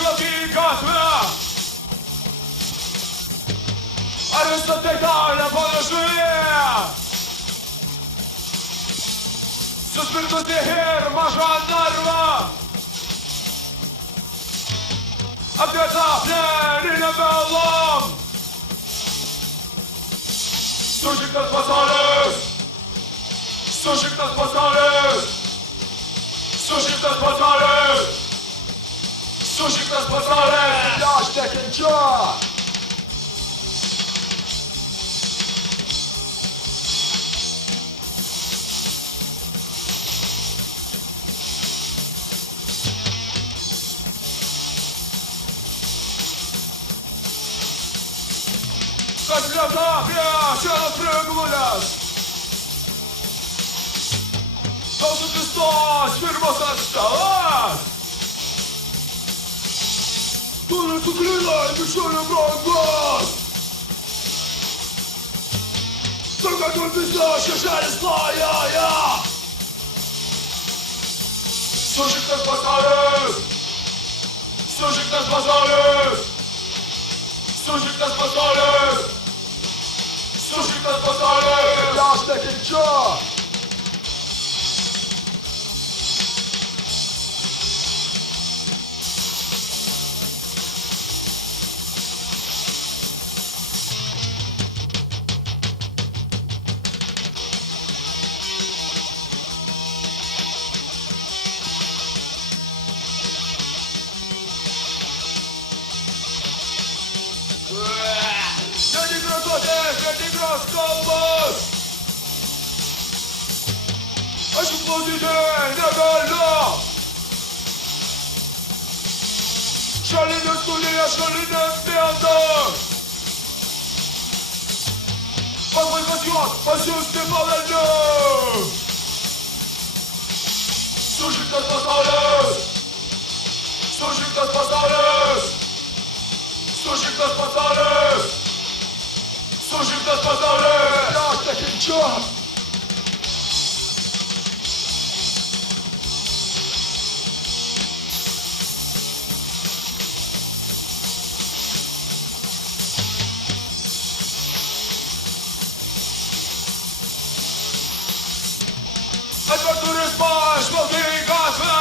šiltai gatvę. Ar visą tai tau nepanašu į suspirtutį ir mažą narvą? Apie tą plėninę melom sužygtas pasaulis, sužygtas pasaulis, sužygtas pasaulis, sužygtas pasaulis. Aš nekenčiu. Kas lėta prie sienos prigludęs, tau supistos firmos atstovas. Tu nesuklydai, bičiulių brangus. Tur, kad tu visą šešėlis klajoja. Sužygtas pasaulis, sužygtas pasaulis, sužygtas pasaulis, sužygtas pasaulis. Aš nekenčiu. Netikros kalbos, aš klausyti negaliu. Šalinė studija, šalinė bėda. Pats vaikas juos pasiųsti paveldiu. Sužygtas pasaulis, sužygtas pasaulis, sužygtas pasaulis, sužygtas pasaulis. Aš nekenčiu. Atverturis pažvelgia į gatvę.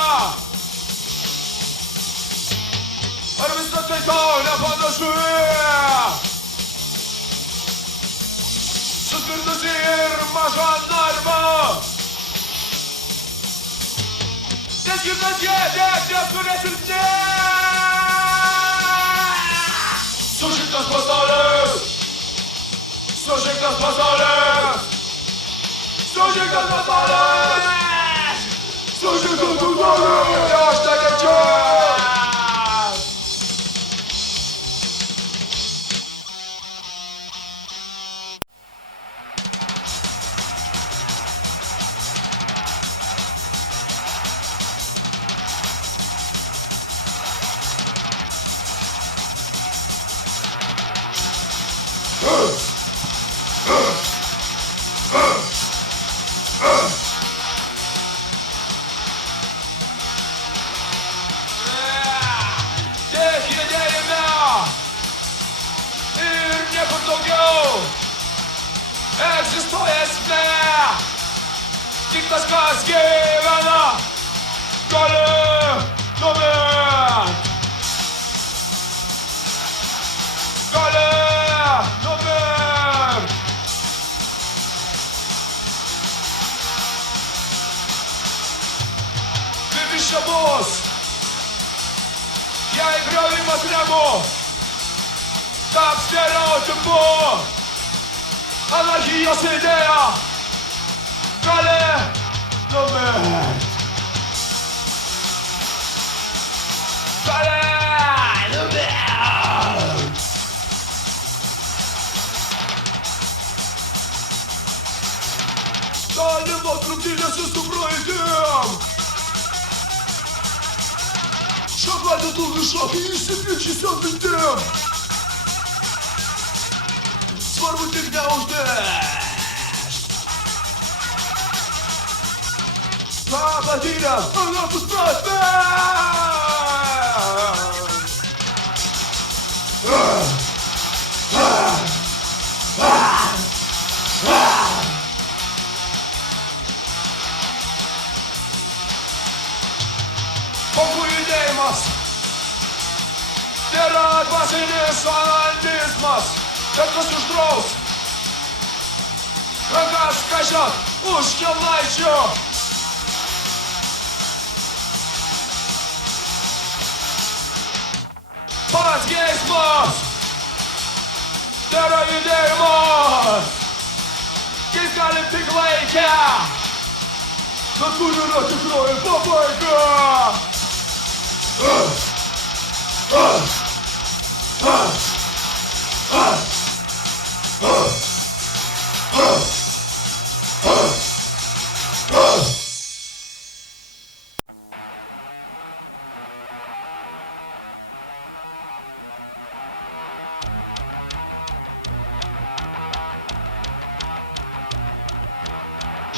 Ar visą tai tau nepanašu į suspirtusi ir mažą narvą? Neskirtas gėdės, nes turės silpni. Sužygtas pasaulis, sužygtas pasaulis, sužygtas pasaulis, sužygtas pasaulis. Aš nekenčiu. Tik judėjime ir niekur daugiau egzistuoja esmė. Tik tas, kas gyvena, gali numirt. Gali numirt. Kaip čia bus, jei griovimas rėmų taps stereotipu? Anarchijos idėja gali numirt. Gali numirt. Galimos rungtynės su praeitim. Šakladytuvių šokį įsipilčiusiom mintim. Svarbu tik neuždėšt. Ką patyrėm, anapus prasmės. Anarchizmas tėra dvasinis anarchizmas, bet kas uždraus rankas kažkiek už kelnaičių. Pats geismas tėra judėjimas, jis gali tik laikę, bet kur yra tikroji pabaiga?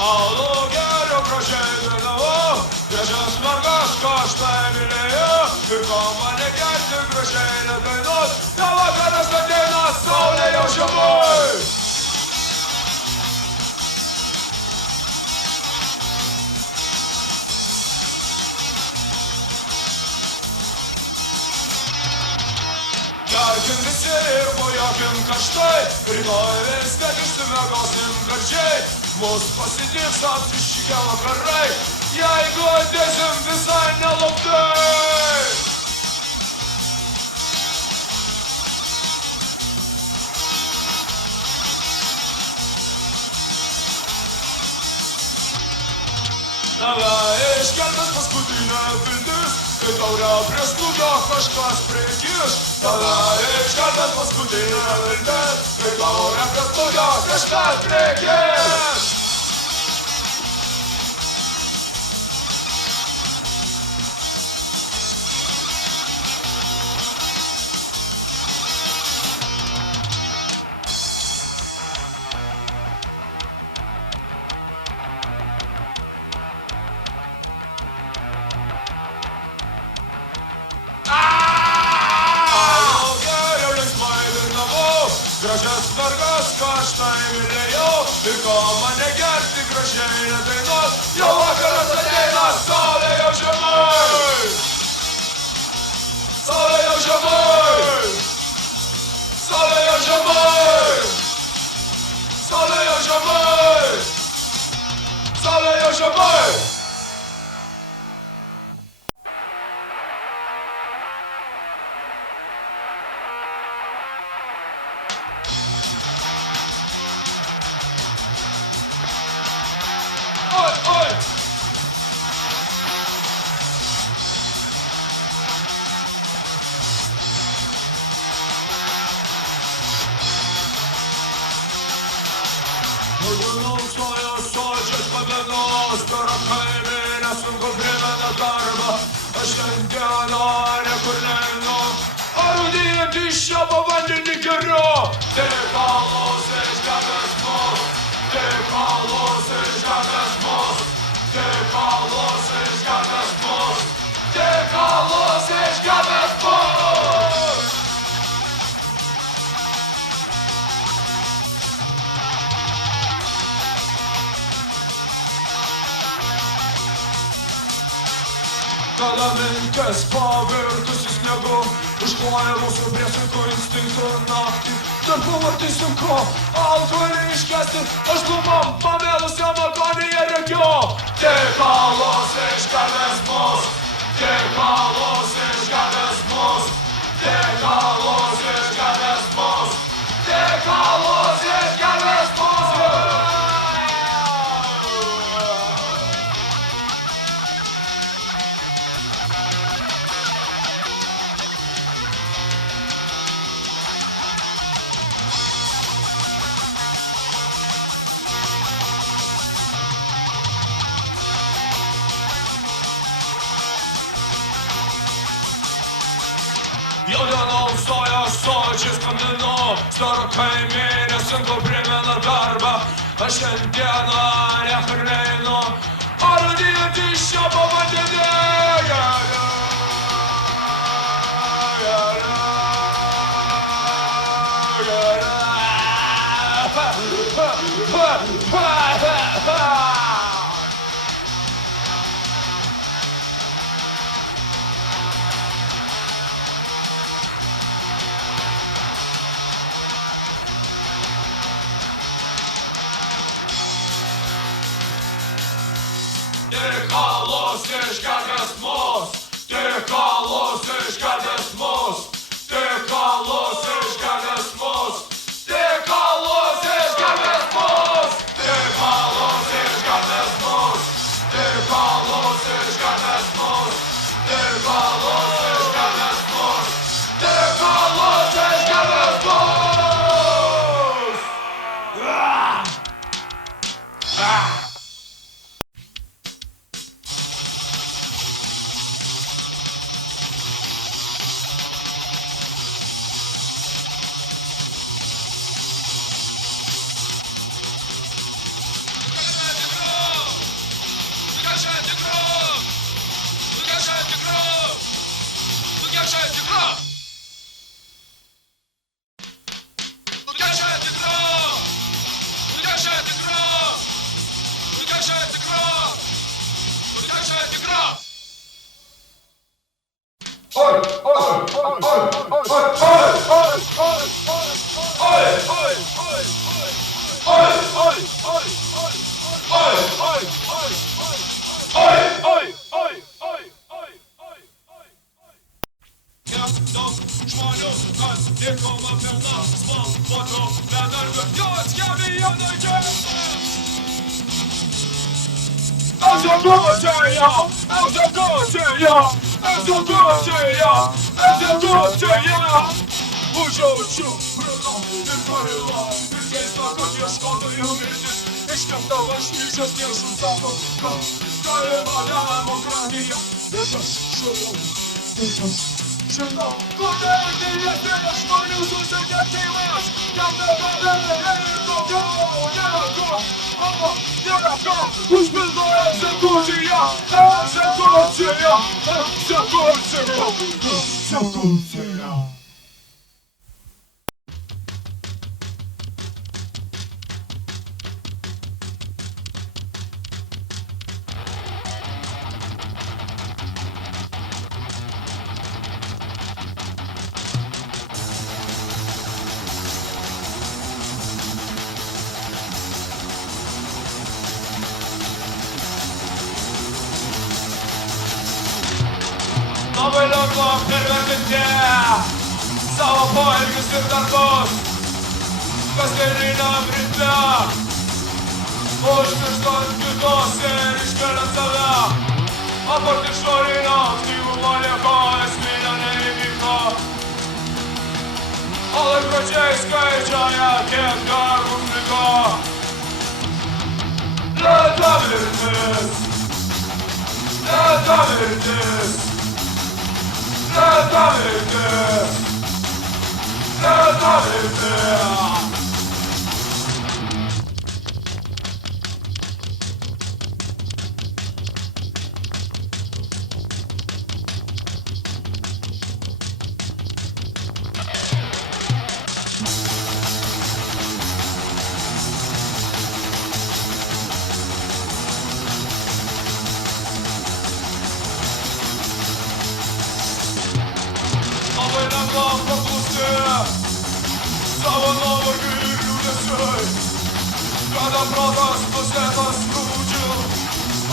Alų geriau gražiai dainavau, gražias mergas kažtai mylėjau, ir ko mane gerti gražiai nedainuot, ne vakaras ateina, saulė jau žemai. Gerkim visi ir bojokim karštai, rytoj vis tiek išsimiegosim gardžiai, mus pasitiks apsišykę vakarai, jeigu ateisim visai nelauktai. Tave išgelbės paskutinė viltis, kai taurę prie slūgio kažkas prikiš. Tave išgelbės paskutinė viltis, kai taurę prie slūgio kažkas prikiš. Gražias mergas kažtai mylėjau, ir ko mane gerti gražiai nedainuot, jau vakaras ateina, saulė jau žemai. Saulė jau žemai. Saulė jau žemai. Saulė jau žemai. Saulė jau žemai. Aš šiandieną niekur neinu, arūdinti šio pavandinį geriau. Tik alus išgavęs mus, tik alus išgavęs mus, tik alus išgavęs mus, tik alus išgavęs mus. Kada mintis pavirtusi sniegu užkloja mūsų priesaikų instinktų naktį, dar pamatysim ko alkoholį iškesti, aš glumam pamėlusiam agoniją regiu. Tik alus išgavęs mus, tik alus išgavęs mus, tik alus išgavęs mus, tik alus išgavęs mus. Jau dienom stoja sočiai skandinu, staro kaimynė sunku primena darbą, aš šiandieną niekur neinu, arūdinti šio pavandinį geriau. kalus išgelbės mus, tik kalus išgelbės mus, tik kalus išgelbės mus, tik kalus išgelbės mus, tik kalus išgelbės mus, tik kalus išgelbės mus, tik kalus išgelbės mus, tik kalus išgelbės mus. Labai lengva pervertinti savo poelgius ir darbus kasdieniniam ritme, užmirštant kitus ir iškeliant save. Apart išorinio aktyvumo nieko esminio neįvyko, o laikrodžiai skaičiuoja, kiek dar mums liko. Lėta mirtis, lėta mirtis, lėta mirtis, lėta mirtis. Labai lengva paklusti savo nuovargiui ir liūdesiui, kada protas nuslėptas grūdžių,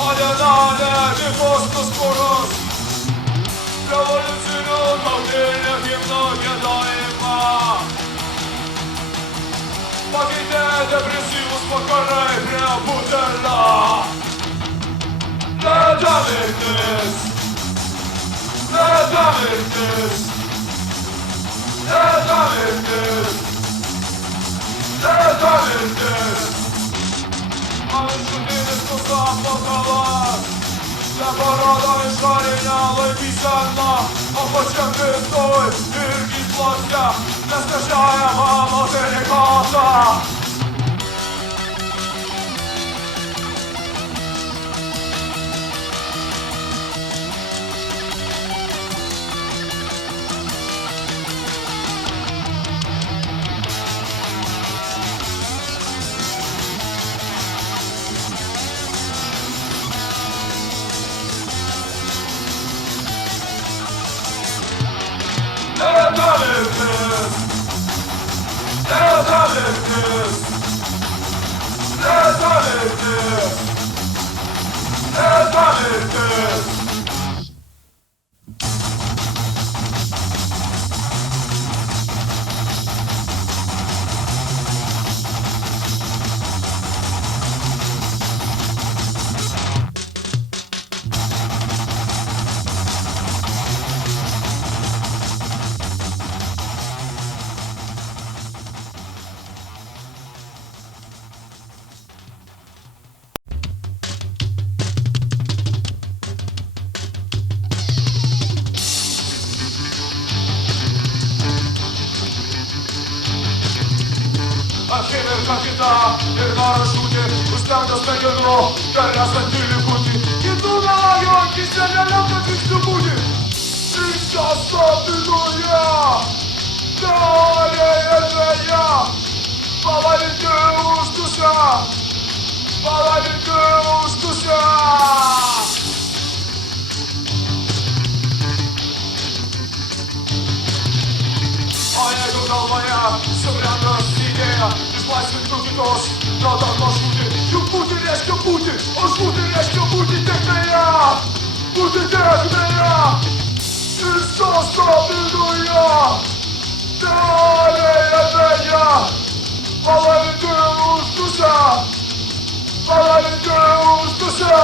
o diena netikos nuskūrus. Revoliucinių tautinio himno giedojimą pakeitė depresyvūs vakarai prie butelio. Lėta mirtis, lėta mirtis, lėta mirtis, lėta mirtis. Paviršutinis nusapno galas neparodo išorinę laikyseną, o pačiam viduj ir gyslose nesnešiojama moterikota. Lėta mirtis, lėta mirtis, lėta mirtis, eternity. Akimirką ir noro šūkį, užtemdęs smegenų, karės antylį kūtį. Kitų melagio akise nelemta tikslių būti. Tikslas to viduje, teorija erdvėje. Palaidinti uždusę, palaidinti uždusę. O jeigu galvoje subrendos idėja, išlaisvintų kitos, tada pašūti. Juk būti reiškia būti, o žūti reiškia būti tėkmėje. Būti tėkmėje, viskas to viduje, teorija erdvėje. Palaidinti uždusę, palaidinti uždusę.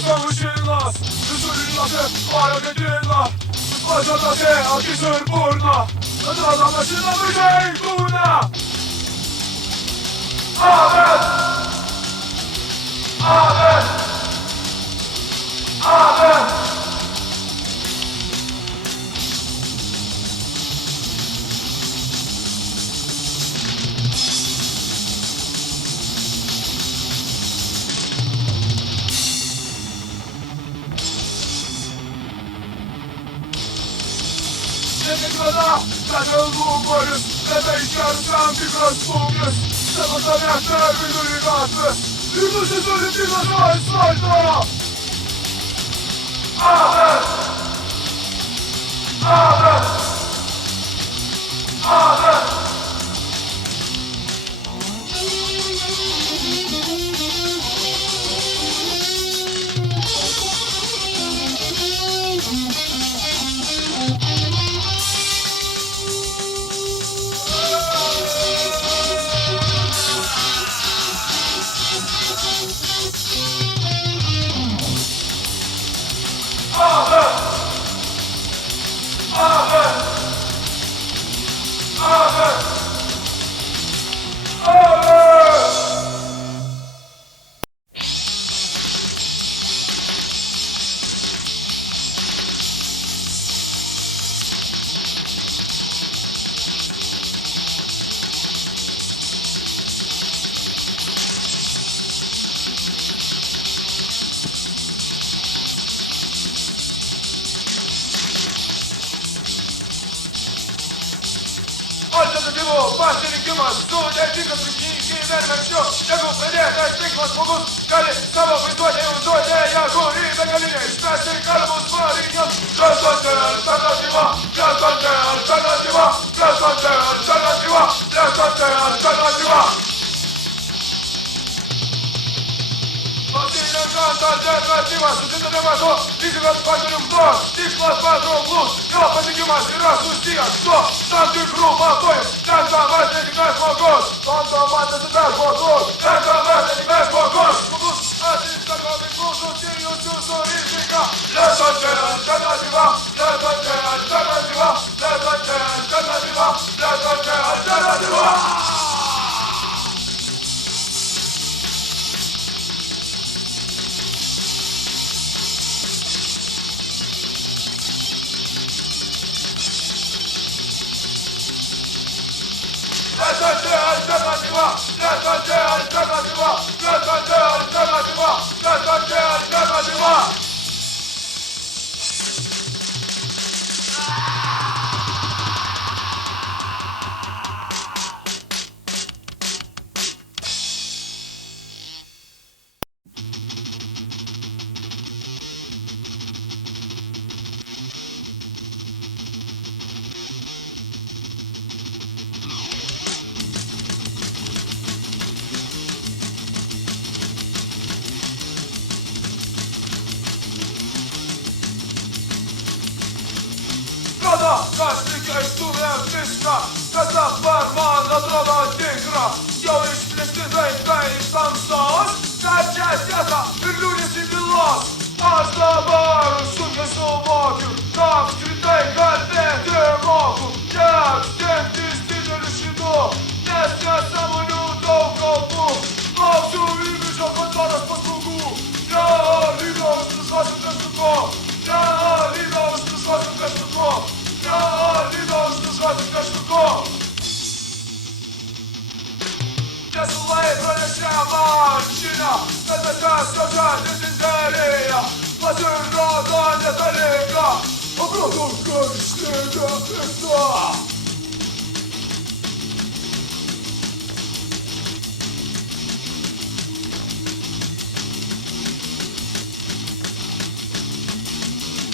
Mašinas, visur įlapė, vario gadina. Pažadose akis ir burna, atrodo mašina važiai kūną. Amen, amen, amen. Kiekviena pedelų boris, nebeiškers tam tikras smūgis. Savo tave per vidurį gatvės ir nusituripinas asfalto. Amen, amen, amen. Alternatyvų pasirinkimas, sudėtingas reiškinys gyvenime anksčiau, negu pradėtas tikras žmogus gali savo vaizduotę užduoti, ją kuri begalinė išspręsti galimus varinius. Plėstonti alternatyva, plėstonti alternatyva, plėstonti alternatyva, plėstonti alternatyva. Pasirenkant alternatyva, susideda metu, fizikas patirium duos, tikslas patrauklus, jo pasiekimas yra susijęs su tam tikrų matojų, tenkamas netikras žmogus, tenkamas netikras žmogus, tenkamas netikras žmogus, žmogus atitinka veiklų susijusių su rizika, lesančia alternatyva, lesančia alternatyva, lesančia alternatyva, lesančia alternatyva. Alternatyva, alternatyva, alternatyva, alternatyva. Kada kas tik išstūmėm viską, kas dabar man atrodo tikra, jau išplėsti vaikai iš tamsos, kad čia tiesa ir liūdėsi bylos. Aš dabar sunkiai suvokiu, kam apskritai kalbėti moku, kiek stengtis dideliu šitu, nes nesąmonių daug kalbų, lauksiu įvyčio kontoros paslaugų, realybę užtušuosiu peštuku, realybę užtušuosiu peštuku. Nesulai pranešė man žinią, kad tas jaučia dizenterija, pasirodo netalinga, o protų karštinga pikta.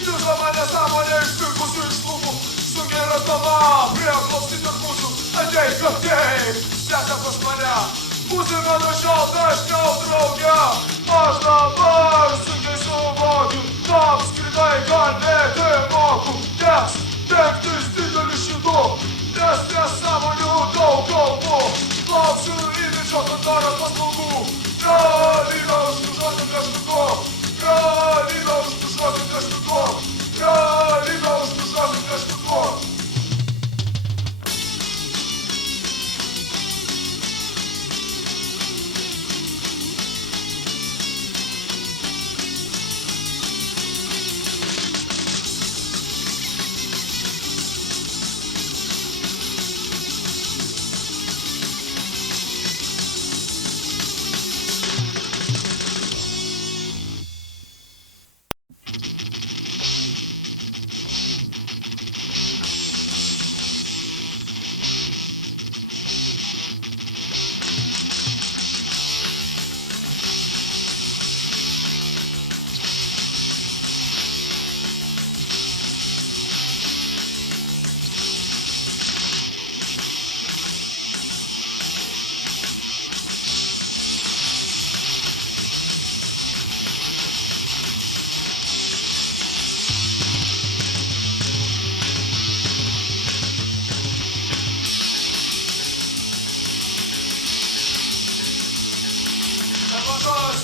Jūsų mane sąmonė išpirkusių iš lūpų, sunkiai randama prie klausyti mūsų, ateik, ateik, seka pas mane, muzika nuo šiol dažniau drauge, aš dabar sunkiai suvokiu, kam apskritai kalbėti moku, teks stengtis dideliu šitu, nes nesąmonių daug kalbų, lauksiu įvyčio kontoros paslaugų, realybę užtušuoti peštuku, realybę užtušuoti peštuku, realybę užtušuoti peštuku.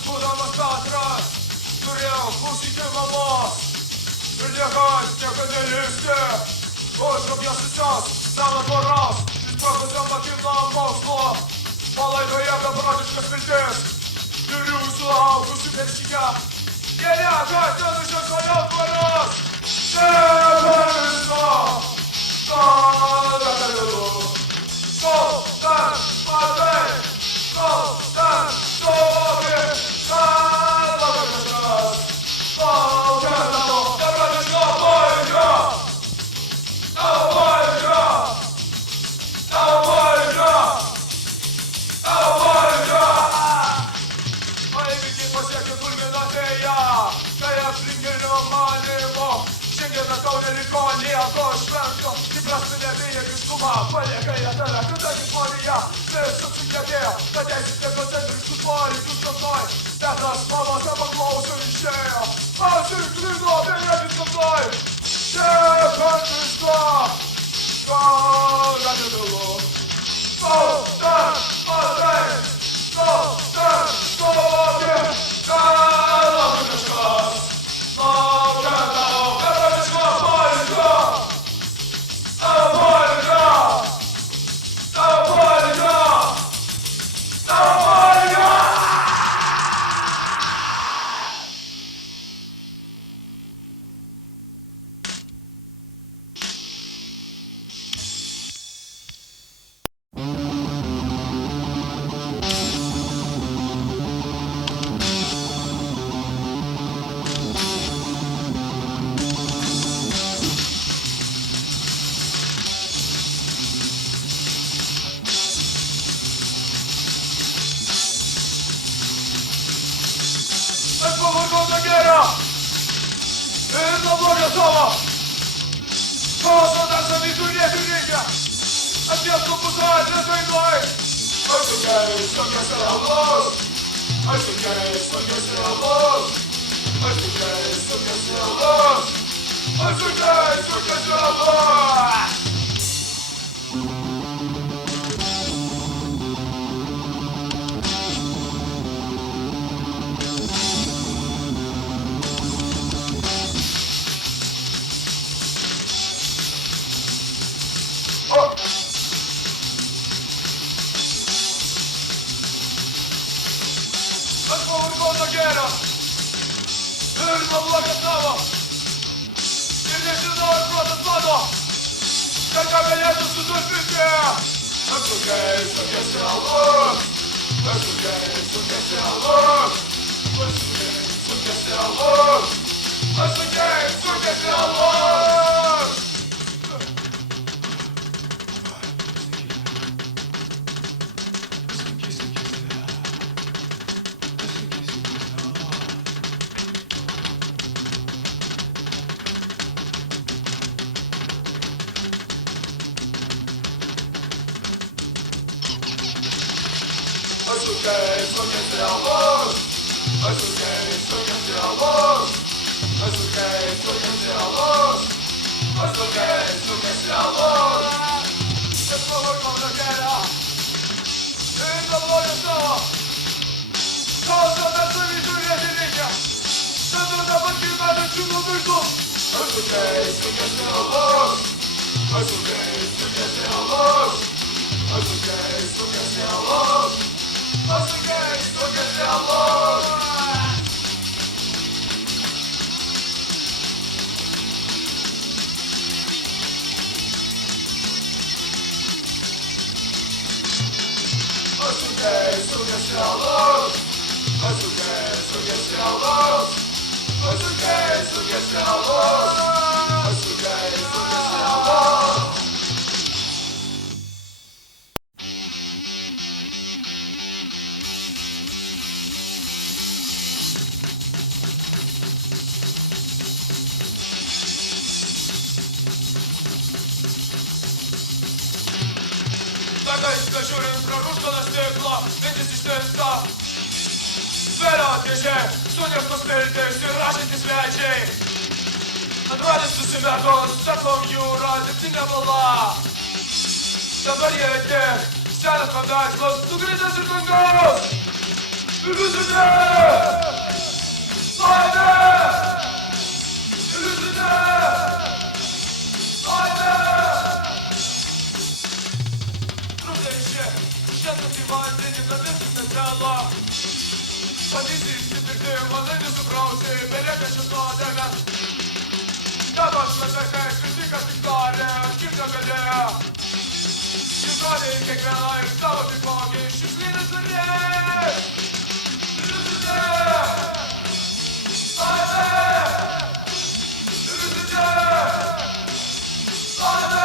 Būdamas Petras, turėjau klausyti mamos ir niekada nelisti už apjasusios savo tvoros, išprakusiam akim mokslo, palaidoje beprotiškas viltis ir jūsų augusių peršyje. Jie niekada nenužės toliau tvoros, nepavyko, kada galiu, kol dar matai, kol dar stovi. Šiandieną tau neliko nieko švento, įprastinė bejėgiškumą palieka ją tave, kadangi žmonija vis apsikėtėjo, kad teisite koncentriškus poreikius gamtoj, bet aš mamos nepaklausiu. Tylko wyjadzić do mną. Nie kończy szła. Szkoda nie było. Co ten Marek? Co ten sobie? Kalowy nasz czas. Może to będzie szła Polska. A Polska. A Polska. A Polska. Es favor con la guerra. Es la gloria sola. Todos danzan mi turnia turnica. Así es como sabes, no tengo ahí. Hoy tú quieres, no quieres ser a vos. Hoy tú quieres, no quieres ser a vos. Hoy tú quieres, no quieres ser a vos. Hoy tú quieres, no quieres ser a vos. Es favor con la guerra. Es la gloria sola. Единственного просто слава. Когда меняется судьба везде. Es tu quieres, no quieres ser a vos. Es tu quieres, no quieres ser a vos. Es tu quieres, no quieres ser a vos. Es tu quieres, no quieres ser a vos. Es tu quieres, no quieres ser a vos. Es tu quieres, no quieres ser a vos. Es tu quieres, no quieres ser a vos. Es tu quieres, no quieres ser a vos. Es favor con la guerra. Es la gloria sola. Todos danzan mi turnia turnica. Tanto da battimento giusto tutto. Es tu quieres, no quieres ser a vos. Es tu quieres, no quieres ser a vos. Es tu quieres, no quieres ser a vos. Es tu quieres, no quieres ser a vos. Es tu quieres, no quieres ser a vos. Es tu quieres, no quieres ser a vos. Es tu quieres, no quieres ser a vos. Es tu quieres, no quieres ser a vos. Taka szczurem prorusza na stykla, będzie systenka. Wyrodzie się, sunie w kostylty, styracie ty śledzi. Odradź do себя гость, таком Юра, ты не была. Dabar jedzie, ściana podać głos, tu gryza się ten głos. Ludzie! Fajne! Ludzie! Fajne! Trudniej się, światło ci walczy, nie zawieszyć na ciała. Подійди, ти вони не супроти, берете, що складене. Та вас не таке, критика підкладе, кілька беле. І згоди, як граєш, ставити боги, що слід не зверє. Люди! Айде! Люди! Айде!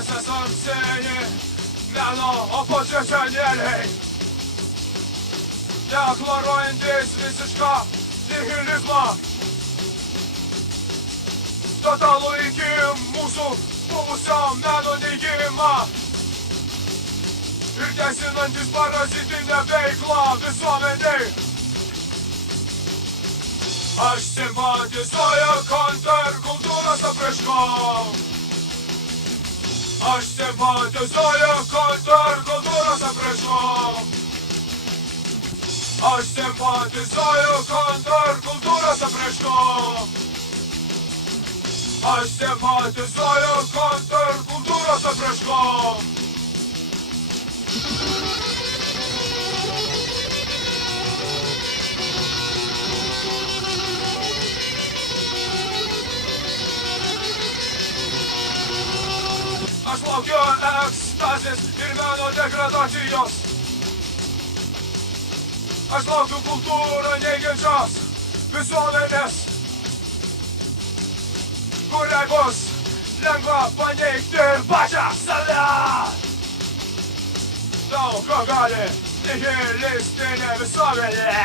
Mes esam seni meno opozicionieriai, deklaruojantis visišką nihilizmą, totalų iki mūsų buvusio meno neigimą ir teisinantis parazitinę veiklą visuomeniai. Aš simpatizuoju kontrkultūros apraiškom. Aš simpatizuoju kontrkultūros apraiškom. Aš simpatizuoju kontrkultūros apraiškom. Aš simpatizuoju kontrkultūros apraiškom. Aš laukiu ekstazės ir meno degradacijos. Aš laukiu kultūrą neigiančios visuomenės, kuriai bus lengva paneigti pačią save. Daug ko gali nihilistinė visuomenė.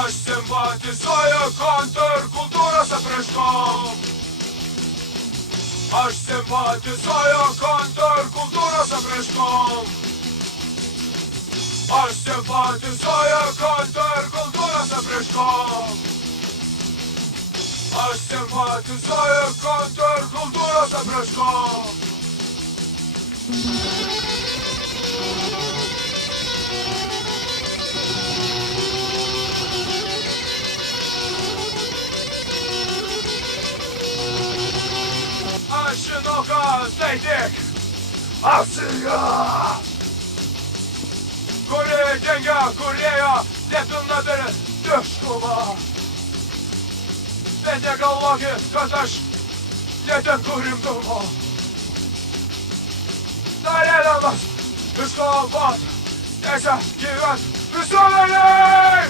Aš simpatizuoju kontrkultūros apraiškom. Aš simpatizuoju kontrkultūros apraiškom. Aš simpatizuoju kontrkultūros apraiškom. Aš simpatizuoju kontrkultūros apraiškom. Aš žinau, kad tai tik akcija, kuri dengia kūrėjo nepilnavertiškumą. Bet negalvokit, kad aš netenku rimtumo. Norėdamas iškovot teisę gyvent visuomeniai.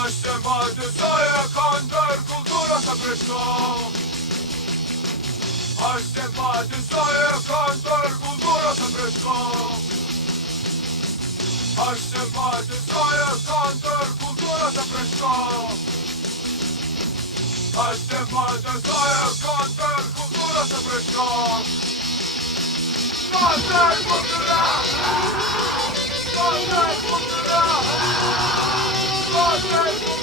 Aš simpatizuoju kontrkultūros apraiškom. Aš simpatizuoju kontrkultūros apraiškom. Aš simpatizuoju kontrkultūros apraiškom. Aš simpatizuoju kontrkultūros apraiškom. Kontrkultūra! Kontrkultūra! Kontrkultūra!